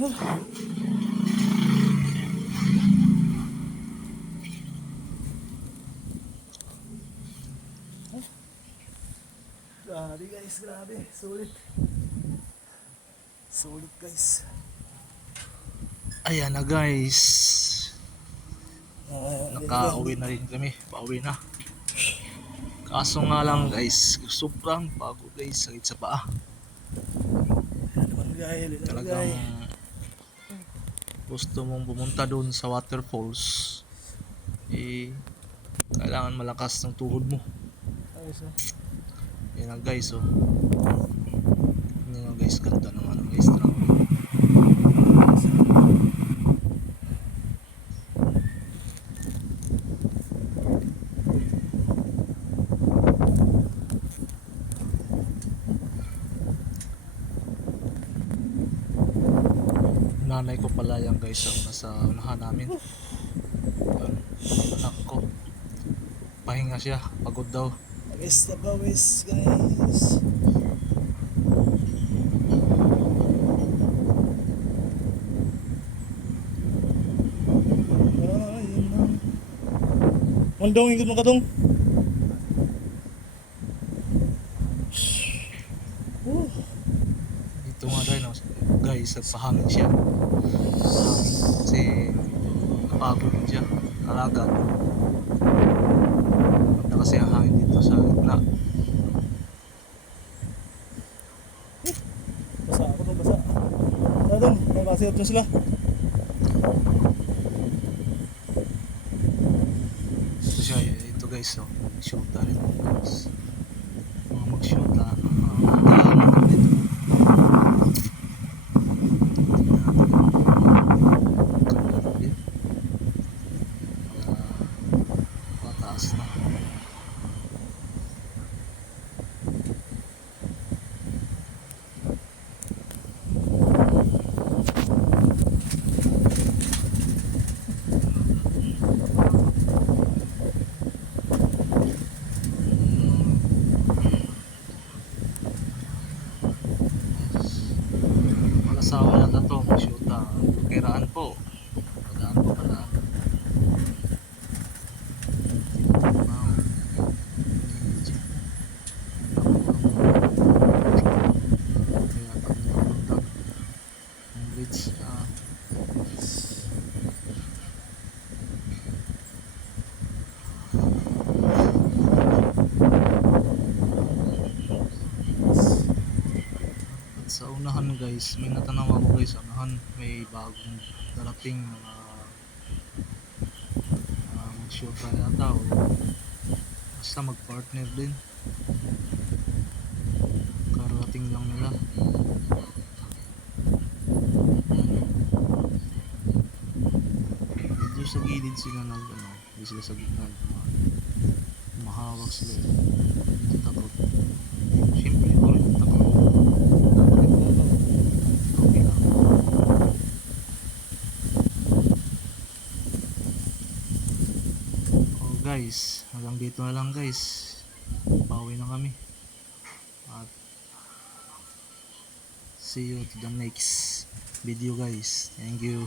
Grabe guys, grabe. Sulit. Sulit guys. Ayan na guys. Nakauwi Diba? na rin kami. Pauwi na. Kaso nga lang guys, sobrang pagod guys. Sakit sa paa. Naman guys, Talagang gusto mong pumunta doon sa waterfalls. Eh, kailangan malakas ng tuhod mo. ayos na. Yan na guys oh. Yan na guys, ganda ng ano guys. Nanay ko pala yan guys ang nasa unahan namin. Yan, anak ko. Pahinga siya, pagod daw. Pawis na pawis guys. Ayun na. Mandong, ikot mo ka dong. Dito nga guys, nagpahangin siya. Pahangin kasi napagod siya. Alaga. Maganda kasi ang hangin dito sa gitna. Basa ako dong, basa. Tara dong, mabasiot na sila. Ito siya, ito guys, oh. Shoot rin guys. Mga mag-shoot dito. Pataas na. Mag-asawa yata to, mag-shoot na. Kiraan po. Padaan po, padaan. Sa unahan guys, may natanaw ako guys, sa unahan may bagong darating mga mag-shoot pa yata o basta mag-partner din. Karating lang nila. Medyo sa gilid sila hindi sila sa gitna. Mahawak sila. Medyo takot. Siyempre, ako rin takot. Okay lang. Oh guys, hanggang dito na lang guys. Pauwi na kami. At see you to the next video guys. Thank you.